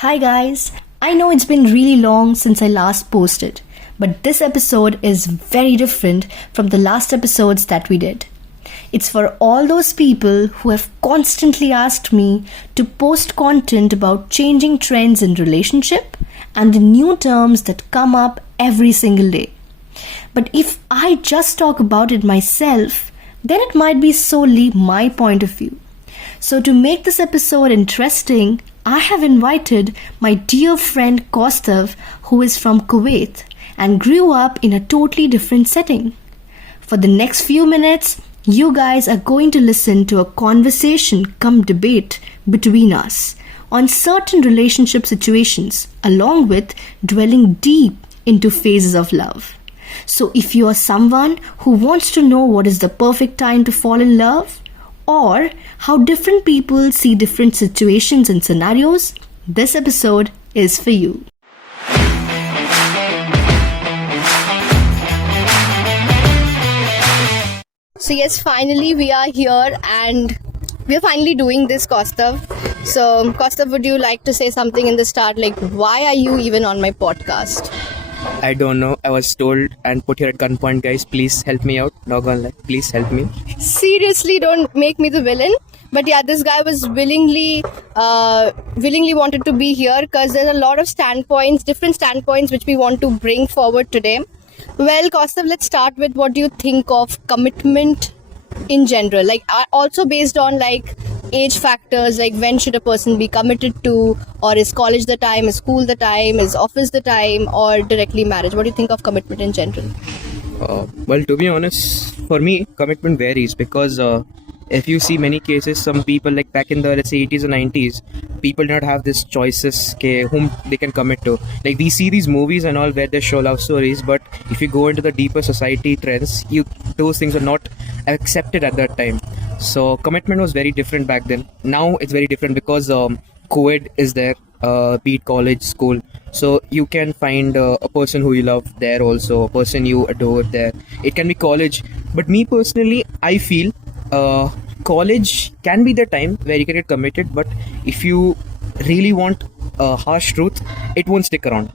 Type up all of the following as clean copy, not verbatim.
Hi guys, I know it's been really long since I last posted, but this episode is very different from the last episodes that we did. It's for all those people who have constantly asked me to post content about changing trends in relationship and the new terms that come up every single day. But if I just talk about it myself, then it might be solely my point of view. So, to make this episode interesting, I have invited my dear friend Kaustav, who is from Kuwait and grew up in a totally different setting. For the next few minutes, you guys are going to listen to a conversation come debate between us on certain relationship situations, along with dwelling deep into phases of love. So, if you are someone who wants to know what is the perfect time to fall in love, or how different people see different situations and scenarios, this episode is for you. So yes, finally we are here and we are finally doing this, Kaustav. So Kaustav, would you like to say something in the start, like why are you even on my podcast? I don't know. I was told and put here at gunpoint, guys. Please help me out. Not gonna lie. Please help me. Seriously, don't make me the villain. But yeah, this guy was willingly wanted to be here because there's a lot of different standpoints which we want to bring forward today. Well, Kaustav, let's start with what do you think of commitment in general? Like also based on like age factors, like when should a person be committed to, or is college the time, is school the time, is office the time, or directly marriage? What do you think of commitment in general? Well, to be honest, for me, commitment varies because if you see many cases, some people like back in the let's say 80s or 90s, people did not have this choices whom they can commit to. Like we see these movies and all where they show love stories, but if you go into the deeper society trends, those things are not accepted at that time. So commitment was very different back then. Now it's very different because co-ed is there, be it college, school. So you can find a person who you love there also, a person you adore there. It can be college. But me personally, I feel college can be the time where you can get committed. But if you really want a harsh truth, it won't stick around.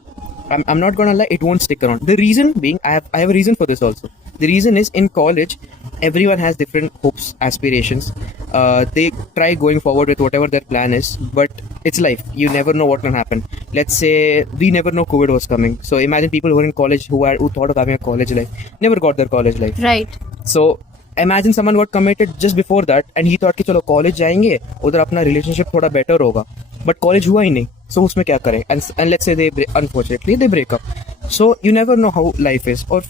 I'm not gonna lie, it won't stick around. The reason being, I have a reason for this also. The reason is in college, everyone has different hopes, aspirations. They try going forward with whatever their plan is, but it's life. You never know what can happen. Let's say we never know COVID was coming. So imagine people who are in college who thought of having a college life, never got their college life. Right. So imagine someone got committed just before that and he thought कि चलो college जाएंगे उधर अपना relationship थोड़ा better होगा, but college हुआ ही नहीं. So उसमें क्या करें? And let's say unfortunately they break up. So you never know how life is. और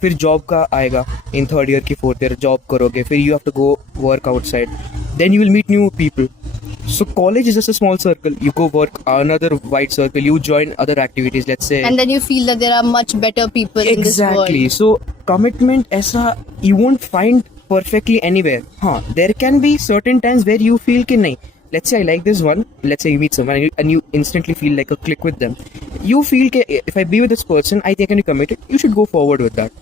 फिर जॉब का आएगा इन थर्ड ईयर की फोर्थ ईयर जॉब करोगे, फिर you have to go work outside, then you will meet new people. So college is just a small circle. You go work another wide circle. You join other activities. Let's say, and then you feel that there are much better people in this world. Exactly. So commitment, ऐसा you won't find perfectly anywhere. There can be certain times where you feel कि नहीं. Let's say I like this one. Let's say you meet someone and you instantly feel like a click with them. You feel that if I be with this person, I think I can be committed. You should go forward with that.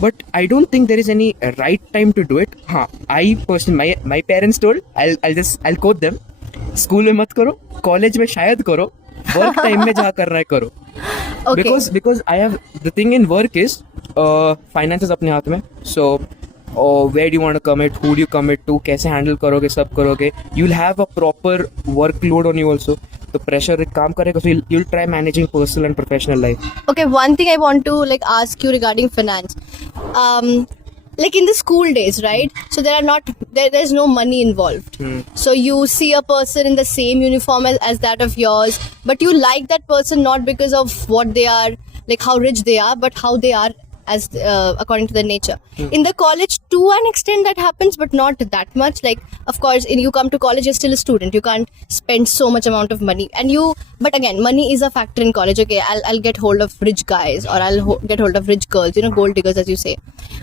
But I don't think there is any right time to do it. I personally, my parents told, I'll quote them. School में मत करो, college में शायद करो, work time में जहाँ करना है करो. Okay. Because I have the thing in work is finances अपने हाथ में. So where do you want to commit, who do you commit to, कैसे handle करोगे, सब करोगे. You'll have a proper workload on you also. तो pressure एक काम करेगा, so you'll try managing personal and professional life. Okay, one thing I want to ask you regarding finance. Like in the school days, right? So there's no money involved. So you see a person in the same uniform as that of yours, but you like that person not because of what they are, like how rich they are, but how they are as according to their nature. In the college, to an extent that happens, but not that much. Like, of course, you come to college, you're still a student. You can't spend so much amount of money, but again, money is a factor in college. Okay, I'll get hold of rich guys, or I'll get hold of rich girls, gold diggers, as you say.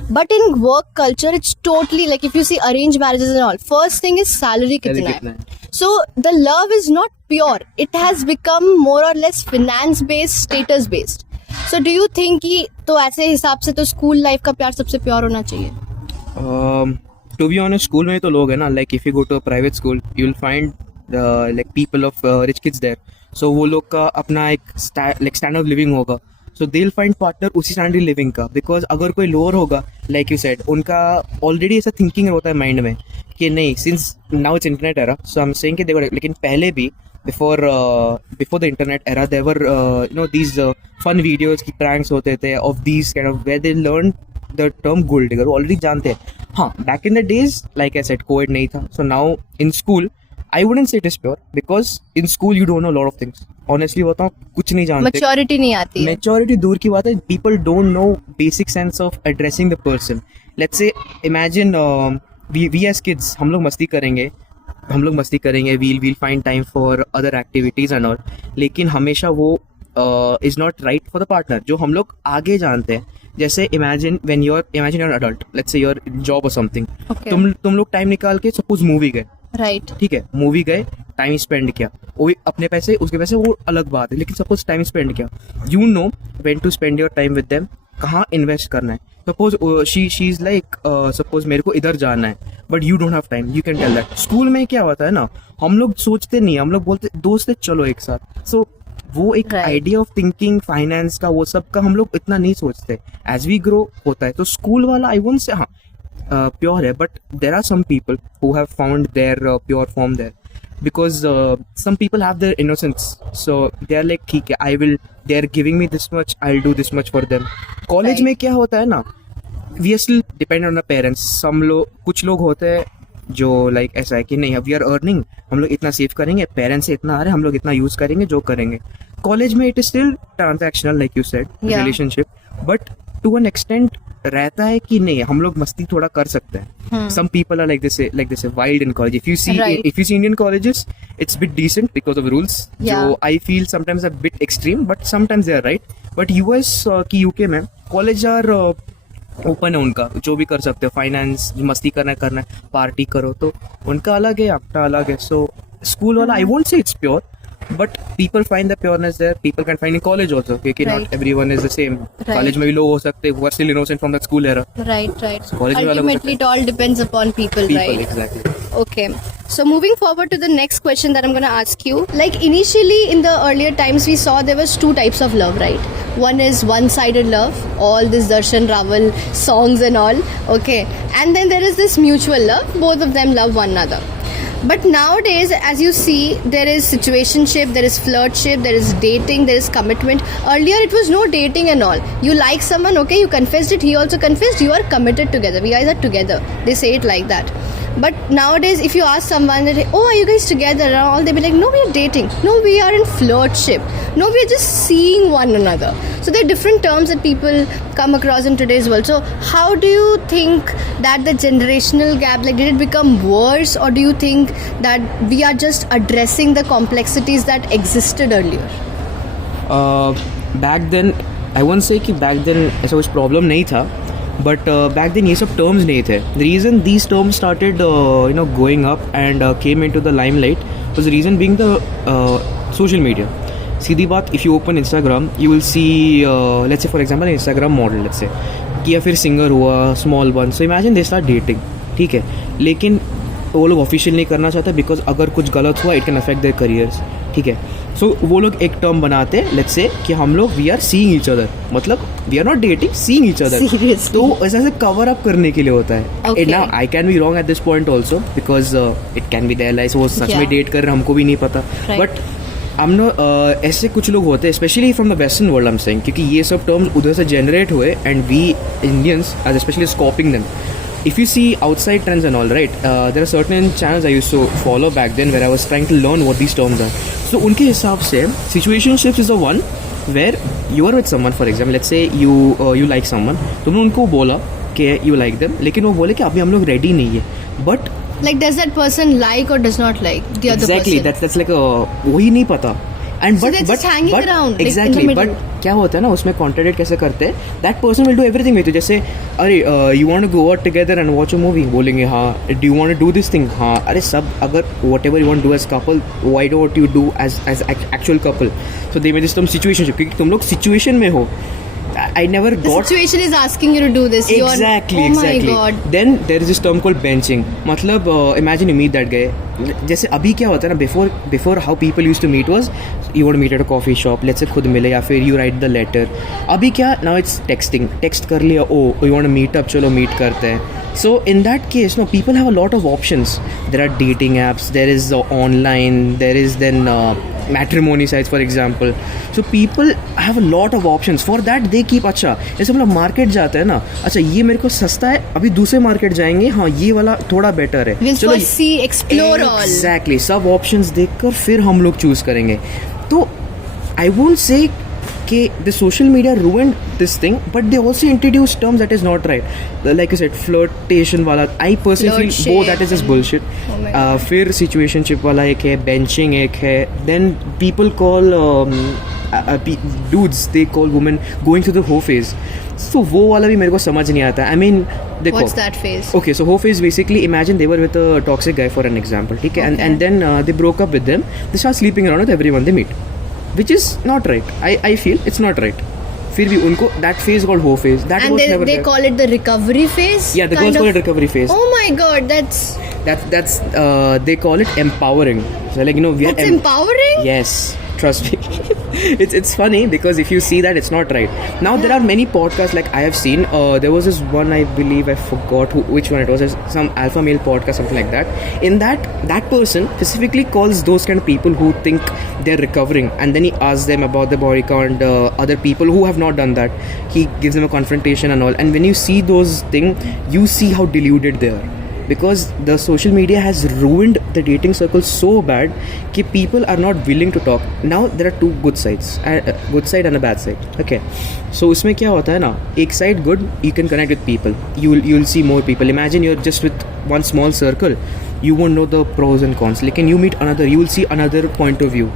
But in work culture, it's totally like if you see arranged marriages and all, first thing is salary kitna hai. So the love is not pure. It has become more or less finance based, status based. So do you think कि तो ऐसे हिसाब से तो school life का प्यार सबसे pure होना चाहिए? To be honest, school में तो लोग है ना, like if you go to a private school, you'll find like people of rich kids there सो वो लोग का अपना एक स्टैंडर्ड ऑफ लिविंग होगा, so they will find partner उसी स्टैंडर्ड लिविंग का. बिकॉज अगर कोई लोअर होगा, लाइक यू सेड, उनका ऑलरेडी ऐसा थिंकिंग होता है माइंड में कि नहीं, since now it's internet era, so I am saying कि देखो, लेकिन पहले भी before the internet era there were these fun videos की प्रैंक्स होते थे of these kind of where they learn the term gold digger. Already जानते हैं. हाँ, back in the days like I said Covid नहीं था, so now in school I wouldn't say it is pure because in school you don't know a lot of things. Honestly बताऊँ, कुछ नहीं जानते. Maturity नहीं आती है. मैच्योरिटी दूर की बात है. People don't know basic sense of addressing the person. Let's say imagine we as kids हम लोग मस्ती करेंगे. We'll find time for other activities and all. लेकिन हमेशा वो is not right for the partner जो हम लोग आगे जानते हैं. जैसे imagine you're an adult. Let's say your job or something. Okay. तुम लोग टाइम निकाल के suppose मूवी गए. राइट. ठीक है, मूवी गए, टाइम स्पेंड किया, वो भी अपने पैसे, उसके पैसे, वो अलग बात है. लेकिन सपोज टाइम स्पेंड किया, you know when to spend your time with them, कहाँ इन्वेस्ट करना है. Suppose she is like, suppose मेरे को इधर जाना है but you don't have time, you can tell that. School में क्या होता है ना, हम लोग सोचते नहीं, हम लोग बोलते दोस्त है चलो एक साथ. सो वो एक आइडिया ऑफ थिंकिंग फाइनेंस का, वो सब का हम लोग इतना नहीं सोचते. एज वी ग्रो होता है. तो स्कूल वाला आई वोंट से हाँ pure है, but there are some people who have found their pure form there, because some people have their innocence, so they are like ठीक है, they are giving me this much, I'll do this much for them. College में क्या होता है ना, we are still dependent on our parents. कुछ लोग होते हैं जो लाइक ऐसा है कि नहीं, अब वी आर अर्निंग, हम लोग इतना सेव करेंगे, पेरेंट्स से इतना आ रहे हैं, हम लोग इतना यूज करेंगे, जो करेंगे. कॉलेज में it is still transactional like you said, relationship, but to an extent रहता है कि नहीं, हम लोग मस्ती थोड़ा कर सकते हैं. Some people are like this wild in college. If you see Indian colleges, it's bit decent because of rules, जो I feel sometimes a bit extreme, but sometimes they are right. But US की UK में college are open है, उनका जो भी कर सकते हो, फाइनेंस, मस्ती करना है, पार्टी करो, तो उनका अलग है, अपना अलग है. सो स्कूल वाला आई वोंट से it's pure, but people find the pureness there. People can find in college also, because not everyone is the same. College में भी लोग हो सकते हैं who are still innocent from that school era. Right. College Ultimately it all depends upon people, right? Exactly. Okay, so moving forward to the next question that I'm going to ask you, like initially in the earlier times we saw there was two types of love, right? One is one-sided love, all this Darshan Rawal songs and all, okay, and then there is this mutual love, both of them love one another. But nowadays, as you see, there is situationship, there is flirtship, there is dating, there is commitment. Earlier, it was no dating and all. You like someone, okay, you confessed it, he also confessed, you are committed together. We guys are together. They say it like that. But nowadays, if you ask someone, that, oh, are you guys together and all, they'll be like, no, we are dating. No, we are in flirtship. No, we are just seeing one another. So there are different terms that people come across in today's world. So how do you think that the generational gap, like, did it become worse, or do you think that we are just addressing the complexities that existed earlier? Back then, I won't say कि back then ऐसा कुछ problem नहीं था, but back then ये सब terms नहीं थे. The reason these terms started going up and came into the limelight was the reason being the social media. सीधी बात, if you open Instagram, you will see let's say for example Instagram model, let's say कि या फिर singer हुआ, small one, so imagine they start dating, ठीक है, लेकिन वो लोग ऑफिशियल नहीं करना चाहते बिकॉज अगर कुछ गलत हुआ it can affect their careers, ठीक है. सो वो लोग एक टर्म बनाते हैं, लेट्स से कि हम लोग we are seeing each other, मतलब we are not dating, seeing each other. तो ऐसा कवर अप करने के लिए होता है. Now I can be wrong at this point also because it can be there like वो सच में डेट कर रहे, हमको भी नहीं पता, बट हम नो ऐसे कुछ लोग होते हैं specially from the western world, I am saying, क्योंकि ये सब टर्म्स उधर से जनरेट हुए and we Indians as specially copying them. If you see outside trends and all, right, there are certain channels I used to follow back then where I was trying to learn what these terms are. So उनके हिसाब से situationships is the one where you are with someone, for example, let's say you like someone, तुमने उनको बोला कि you like them, लेकिन वो बोले कि अभी हम लोग ready नहीं है, but like does that person like or does not like the other exactly, person? that's like वही नहीं पता. And so but around, exactly, but क्या होता है ना उसमें कॉन्ट्रडिक्ट कैसे करते हैं, that person will do everything with you. जैसे अरे you want to go out together and watch a movie, बोलेंगे हाँ. Do you want to do this thing, हाँ. अरे सब अगर whatever you want do as couple, why don't you do as actual couple. So they make this term situationship, क्योंकि तुम लोग situation में हो. I never The got situation is asking you to do this. exactly. Oh my god. Then there is this term called benching. मतलब imagine you meet that guy. जैसे अभी क्या होता है ना, before how people used to meet was you want to meet at a coffee shop, let's say खुद मिले या फिर you write the letter. अभी क्या, now it's texting. Text कर लिया, oh you want to meet up, चलो meet करते हैं. So in that case, no, people have a lot of options. There are dating apps, there is online, there is then matrimony sites for example. So people have a lot of options. For that they keep, अच्छा जैसे हम लोग market जाते हैं ना, अच्छा ये मेरे को सस्ता है, अभी दूसरे मार्केट जाएंगे, हाँ ये वाला थोड़ा बेटर है, We'll first see, explore all. Exactly. सब ऑप्शंस देखकर फिर हम लोग चूज करेंगे. तो आई वोंट से कि the social media ruined this thing, but they also introduced terms that is not right. Like you said, flirtation वाला, I personally feel both that is just bullshit. Oh my God. फिर situationship वाला एक है, benching एक है, then people call dudes, they call women going through the hoe phase. So वो वाला भी मेरे को समझ नहीं आता. I mean, देखो. What's that phase? Okay, so hoe phase basically, imagine they were with a toxic guy for an example, ठीक है, and then they broke up with them. They start sleeping around with everyone they meet, which is not right. I feel it's not right. फिर भी उनको that phase called hoe phase. That And was they, never they there. call it the recovery phase? Yeah, the kind girls of? call it recovery phase. Oh my god, That's they call it empowering. So like, you know, we are that's empowering? Yes, trust me. it's funny because if you see that, it's not right. Now there are many podcasts like I have seen. There was this one, I believe, I forgot which one it was. Some alpha male podcast, something like that. In that person specifically calls those kind of people who think they're recovering, and then he asks them about the body count, other people who have not done that. He gives them a confrontation and all. And when you see those things, you see how deluded they are. Because the social media has ruined the dating circle so bad that people are not willing to talk. Now there are two good sides, a good side and a bad side. Okay, so उसमें क्या होता है ना, एक side good, you can connect with people. You'll see more people. Imagine you're just with one small circle, you won't know the pros and cons. लेकिन you meet another, you will see another point of view.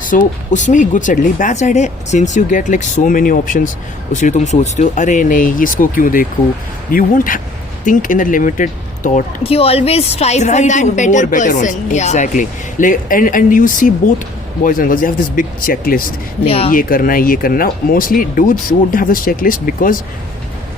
So उसमें ही good side. लेकिन bad side है, since you get like so many options, उसलिए तुम सोचते हो अरे नहीं इसको क्यों देखूँ. You won't think in a limited thought. You always strive for that better person. Ones. Yeah. Exactly. Like, and you see both boys and girls, they have this big checklist. नहीं Yeah. ये करना है, ये करना. Mostly dudes won't have this checklist because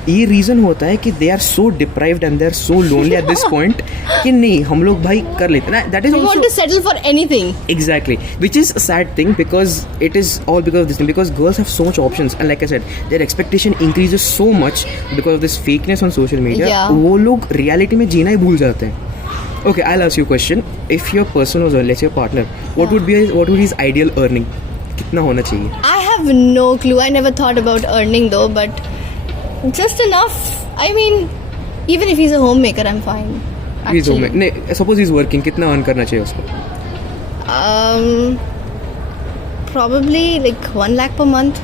ये reason होता है कि they are so deprived and they are so lonely at this point कि नहीं हम लोग भाई कर लेते ना. That is We want to settle for anything. Exactly, which is a sad thing because it is all because of this thing, because girls have so much options and like I said, their expectation increases so much because of this fakeness on social media. Yeah. वो लोग reality में जीना ही भूल जाते हैं. Okay, I'll ask you a question. If your person was, let's say your partner, what would his ideal earning? कितना होना चाहिए? I have no clue. I never thought about earning though, but just enough. I mean, even if he's a homemaker, I'm fine. He's actually. home. नहीं, suppose he's working, कितना earn करना चाहिए उसको? Probably like 1 lakh per month.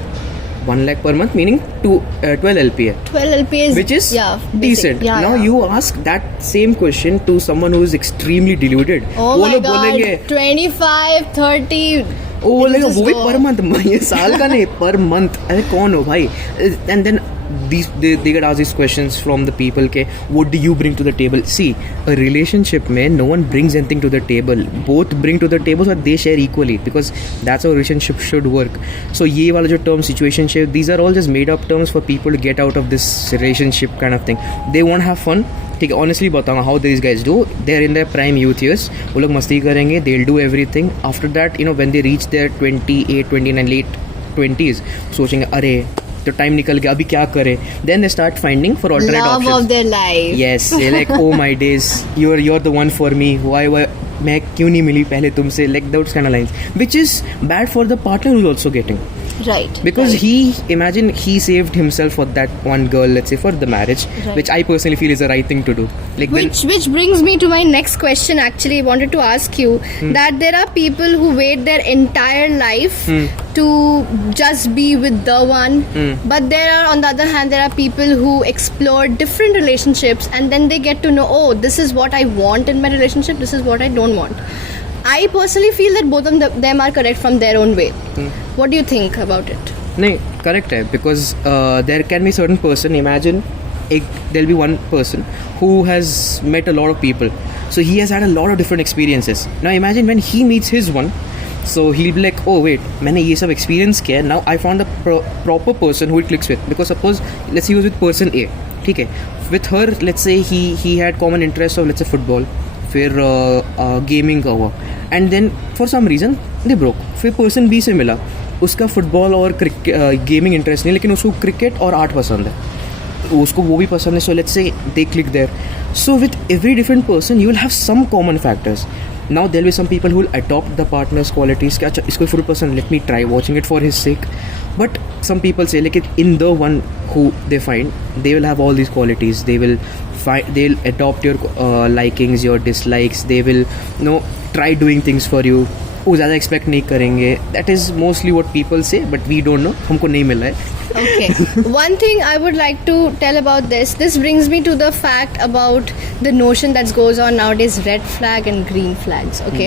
1 lakh per month, meaning 12 LPA. 12 LPA is Which is basic. decent. Yeah, Now yeah. you ask that same question to someone who is extremely deluded. Oh वो my लोग god, बोलेंगे 25, 30. वो बोलेगा just वो भी go. Per month, ये साल का नहीं पर मंथ. अरे कौन हो भाई? And then they get asked these questions from the people के what do you bring to the table? See, a relationship में no one brings anything to the table. Both bring to the table so they share equally because that's how a relationship should work. So ये वाला जो term situationship, these are all just made up terms for people to get out of this relationship kind of thing. They want to have fun. ठीक है, honestly बताऊंगा how these guys do. They're in their prime youth years. वो लोग मस्ती करेंगे. They'll do everything. After that, you know, when they reach their 28, 29, late 20s, सोचेंगे अरे तो टाइम निकल गया अभी क्या करें. Then they start finding for alternate Love options. of their life. Yes, they're like oh my days, you're the one for me. Why मैं क्यों नहीं मिली पहले तुमसे, like those kind of lines, which is bad for the partner who's also getting. Right. Because right. he saved himself for that one girl, let's say for the marriage, Right. which I personally feel is the right thing to do. Like Which brings me to my next question. Actually, I wanted to ask you that there are people who wait their entire life to just be with the one, but there are, on the other hand, there are people who explore different relationships and then they get to know, oh, this is what I want in my relationship, this is what I don't want. I personally feel that both of them are correct from their own way. What do you think about it? नहीं correct है because there can be certain person. Imagine there'll be one person who has met a lot of people, so he has had a lot of different experiences. Now imagine when he meets his one, So he'll be like, oh wait, मैंने ये सब experience किया है, now I found a proper person who it clicks with. Because suppose, let's say he was with person A, ठीक है, with her, let's say he had common interest of, let's say, football, फिर gaming का हुआ, and then for some reason they broke. फिर person B से मिला, उसका football और गेमिंग इंटरेस्ट नहीं, लेकिन उसको क्रिकेट और आर्ट पसंद है, उसको वो भी पसंद है. So let's say they click there. So with every different person you will have some common factors. Now there will be some people who will adopt the partner's qualities. क्या इसको fruit person, let me try watching it for his sake. But some people say like in the one who they find, they will have all these qualities. They'll adopt your likings, your dislikes. They will try doing things for you. वो ज़्यादा expect नहीं करेंगे. That is mostly what people से, but we don't know, हमको नहीं मिला है. Okay. One thing I would like to tell about this brings me to the fact about the notion that goes on nowadays, red flag and green flags. Okay.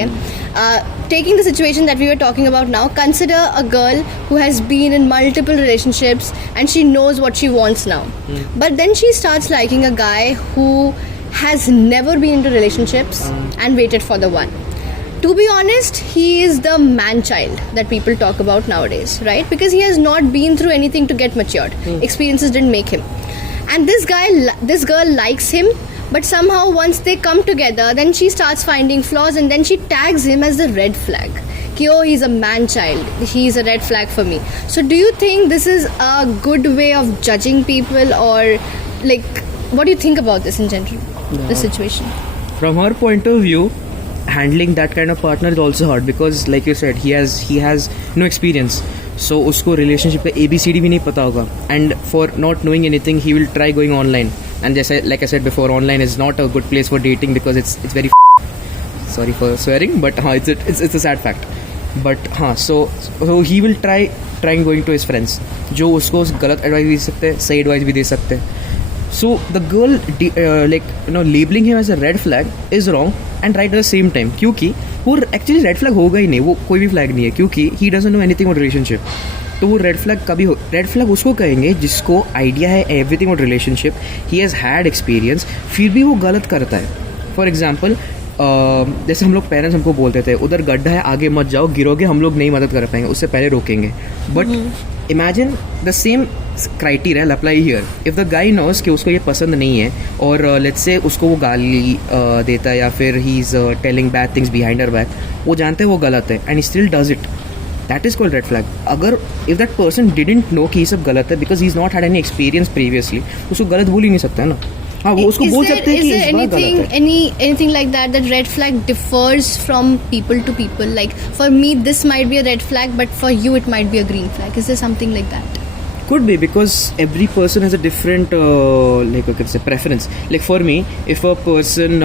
Taking the situation that we were talking about now, consider a girl who has been in multiple relationships and she knows what she wants now. But then she starts liking a guy who has never been into relationships and waited for the one. To be honest, he is the man-child that people talk about nowadays, right? Because he has not been through anything to get matured. Experiences didn't make him. And this girl likes him, but somehow once they come together, then she starts finding flaws and then she tags him as the red flag. Ki, oh, he's a man-child. He's a red flag for me. So do you think this is a good way of judging people, or like, what do you think about this in general, the situation? From her point of view, handling that kind of partner is also hard, because like you said, he has no experience. So उसको relationship का ABCD भी नहीं पता होगा, and for not knowing anything he will try going online. And जैसे like I said before, online is not a good place for dating because it's very sorry for swearing, but हाँ, it's a sad fact. But हाँ, so he will trying going to his friends, जो उसको गलत advice भी दे सकते हैं, सही advice भी दे सकते हैं. So the girl labeling him as a red flag is wrong and right at the same time, क्योंकि वो एक्चुअली रेड फ्लैग होगा ही नहीं, वो कोई भी फ्लैग नहीं है, क्योंकि he doesn't know anything about relationship. तो वो रेड फ्लैग कभी रेड फ्लैग उसको कहेंगे जिसको आइडिया है everything about relationship, he has had experience, फिर भी वो गलत करता है. फॉर एग्जाम्पल, जैसे हम लोग पेरेंट्स हमको बोलते थे उधर गड्ढा है, आगे मत जाओ, गिरोगे, हम लोग नहीं मदद कर पाएंगे, उससे पहले रोकेंगे. But imagine the same criteria apply here. If the guy knows कि उसको ये पसंद नहीं है, और लेट्स से उसको वो गाली देता है, या फिर he is telling bad things behind her back, वो जानते हैं वो गलत है and he still does it, that is called red flag. अगर if that person didn't know कि ये सब गलत है because he is not had any experience previously, उसको गलत बोल ही नहीं सकता है ना. हाँ, वो उसको बोल सकते हैं कि इस बार गलत है. anything like that red flag differs from people to people? Like for me this might be a red flag, but for you it might be a green flag. Is there something like that? Could be, because every person has a different like what can I say, preference. Like for me, if a person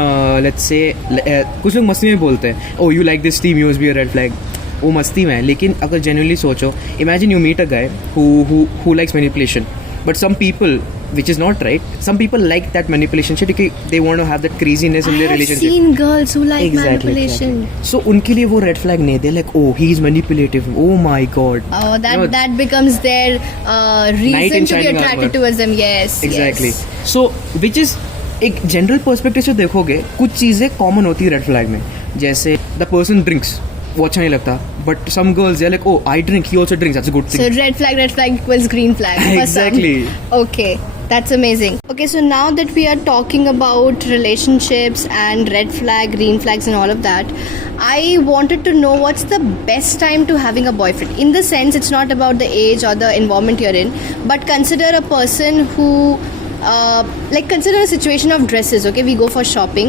let's say कुछ लोग मस्ती में बोलते हैं, oh you like this team, you must be a red flag. वो मस्ती में है, लेकिन अगर genuinely सोचो, imagine you meet a guy who likes manipulation, but some people, which is not right, some people like that manipulation shit because they want to have that craziness in their relationship. I have seen girls who like manipulation. Exactly. So उनके लिए वो red flag नहीं, they're like, oh he is manipulative, oh my god. Oh, that becomes their reason to be attracted towards them. Yes, exactly. Yes. So which is एक general perspective से देखोगे, कुछ चीज़ें common होती है रेड फ्लैग में. जैसे द पर्सन ड्रिंक्स, वो अच्छा नहीं लगता, but some girls they are like, oh I drink, he also drinks, that's a good thing. So red flag equals green flag. Exactly. Okay, that's amazing. Okay, so now that we are talking about relationships and red flag, green flags and all of that, I wanted to know what's the best time to having a boyfriend. In the sense, it's not about the age or the environment you're in, but consider a person who consider a situation of dresses. Okay, we go for shopping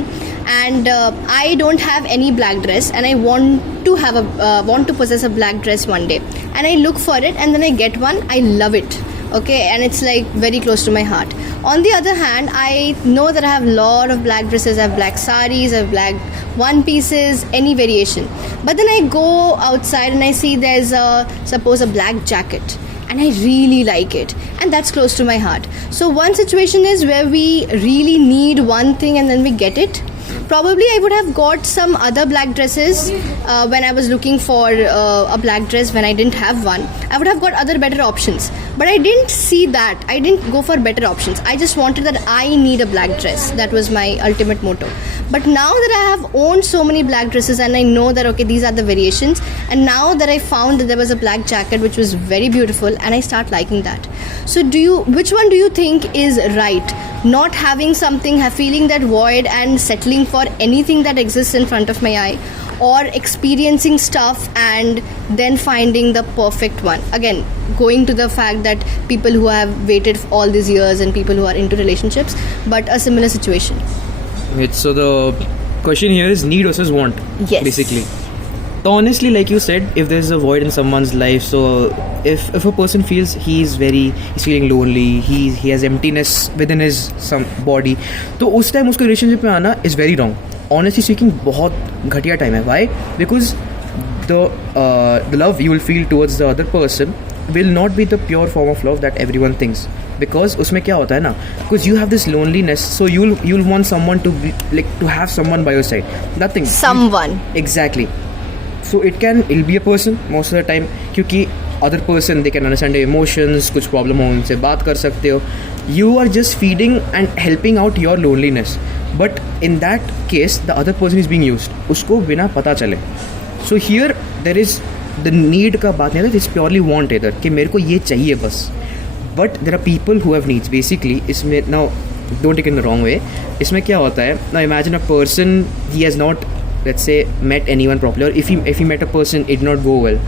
and I don't have any black dress and I want to possess a black dress one day, and I look for it and then I get one. I love it. Okay, and it's like very close to my heart. On the other hand, I know that I have a lot of black dresses, I have black saris, I have black one pieces, any variation. But then I go outside and I see there's suppose a black jacket, and I really like it, and that's close to my heart. So one situation is where we really need one thing and then we get it. Probably I would have got some other black dresses when I was looking for a black dress when I didn't have one. I would have got other better options, but I didn't see that. I didn't go for better options. I just wanted that I need a black dress. That was my ultimate motto. But now that I have owned so many black dresses and I know that okay, these are the variations, and now that I found that there was a black jacket which was very beautiful, and I start liking that. So which one do you think is right? Not having something, feeling that void and settling for anything that exists in front of my eye, or experiencing stuff and then finding the perfect one? Again, going to the fact that people who have waited all these years and people who are into relationships, but a similar situation. So the question here is need versus want. Yes. Basically. So honestly, like you said, if there's a void in someone's life, so if a person feels he's feeling lonely, he has emptiness within his some body, तो उस time उसको relationship में आना is very wrong. Honestly speaking, बहुत घटिया time है. Why? Because the love you will feel towards the other person will not be the pure form of love that everyone thinks. Because उसमें क्या होता है ना, because you have this loneliness, so you'll want someone to be, like to have someone by your side. Nothing. Someone. Exactly. So it'll be a person most of the time, क्योंकि other person they can understand your emotions, कुछ problem हो उनसे बात कर सकते हो. You are just feeding and helping out your loneliness. But in that case, the other person is being used. उसको बिना पता चले. So here there is the need का बात नहीं है, it's purely want either कि मेरे को ये चाहिए बस. But there are people who have needs. Basically, इसमें now don't take it in the wrong way. इसमें क्या होता है? Now imagine a person, he has not, let's say, met anyone properly, or if he met a person, it did not go well,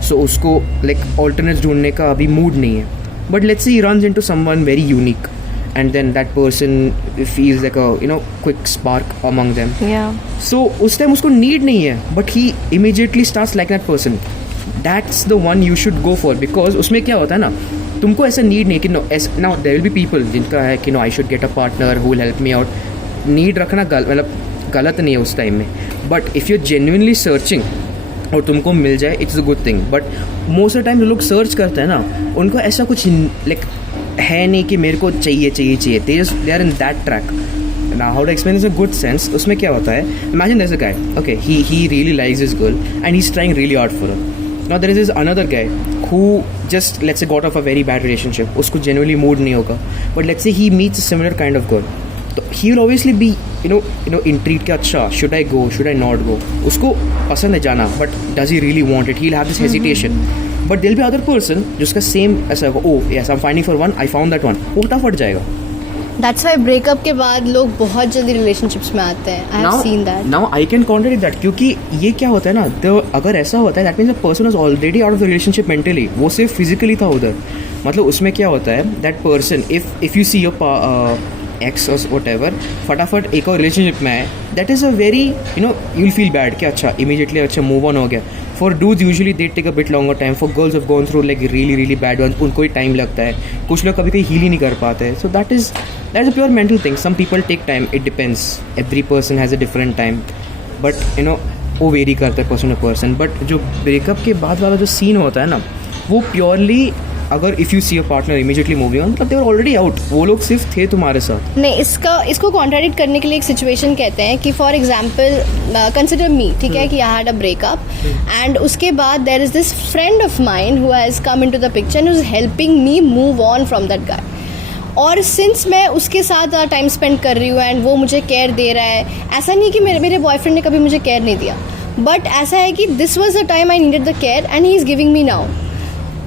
so उसको like alternates ढूंढने का अभी mood नहीं है. But let's say he runs into someone very unique, and then that person feels like a quick spark among them. Yeah. So उस time उसको need नहीं है, but he immediately starts like that person. That's the one you should go for, because उसमें क्या होता है ना, तुमको ऐसा need नहीं कि now there will be people जिनका है कि I should get a partner who will help me out. Need रखना मतलब गलत नहीं है उस टाइम में. But if you genuinely searching और तुमको मिल जाए, it's a good thing. But most of time जो लोग सर्च करते हैं ना, उनको ऐसा कुछ लाइक है नहीं कि मेरे को चाहिए. They are in that track. Now how to explain this in a good sense? उसमें क्या होता है? Imagine there's a guy. Okay, he really likes this girl and he's trying really hard for her. Now there is this another guy who just, let's say, got off a very bad relationship. उसको genuinely mood नहीं होगा. But let's say he meets a similar kind of girl. तो he will obviously be intrigued कि अच्छा should I go, should I not go. उसको पसंद है जाना, but does he really want it? He'll have this hesitation. But there'll be other person जिसका same ऐसा होगा, oh yes I'm finding for one, I found that one, वो फटाफट जाएगा. That's why breakup के बाद लोग बहुत जल्दी relationships में आते हैं. I have seen that. Now I can contradict that, क्योंकि ये क्या होता है ना, तो अगर ऐसा होता है that means the person was already out of the relationship mentally. वो सिर्फ physically था उधर. मतलब उसमें क्या होता है, that person if you see your ex or whatever फटाफट एक और रिलेशनशिप में है, that is a very you'll feel bad कि अच्छा immediately अच्छा move on हो गया. For dudes usually they take a bit longer time. For girls have gone through like really bad ones, उनको ही टाइम लगता है. कुछ लोग कभी हील ही नहीं कर पाते हैं. So that's a pure mental thing. Some people take time. It depends. Every person has a different time. But वो वेरी करता है person to person. But जो ब्रेकअप के बाद वाला जो सीन होता है ना, वो प्योरली अगर if you see a partner immediately moving on, मतलब दे आर ऑलरेडी आउट. वो लोग सिर्फ थे तुम्हारे साथ. नहीं, इसको कॉन्ट्राडिक्ट करने के लिए एक सिचुएशन कहते हैं कि फॉर एग्जाम्पल कंसिडर मी, ठीक है, कि I had a breakup and उसके बाद there is this friend of mine who has come into the picture and is helping me move on from that guy. और since मैं उसके साथ time spend कर रही हूँ एंड वो मुझे केयर दे रहा है, ऐसा नहीं कि मेरे बॉयफ्रेंड ने कभी मुझे केयर नहीं दिया, बट ऐसा है कि this was the time I needed the care and he is giving me now.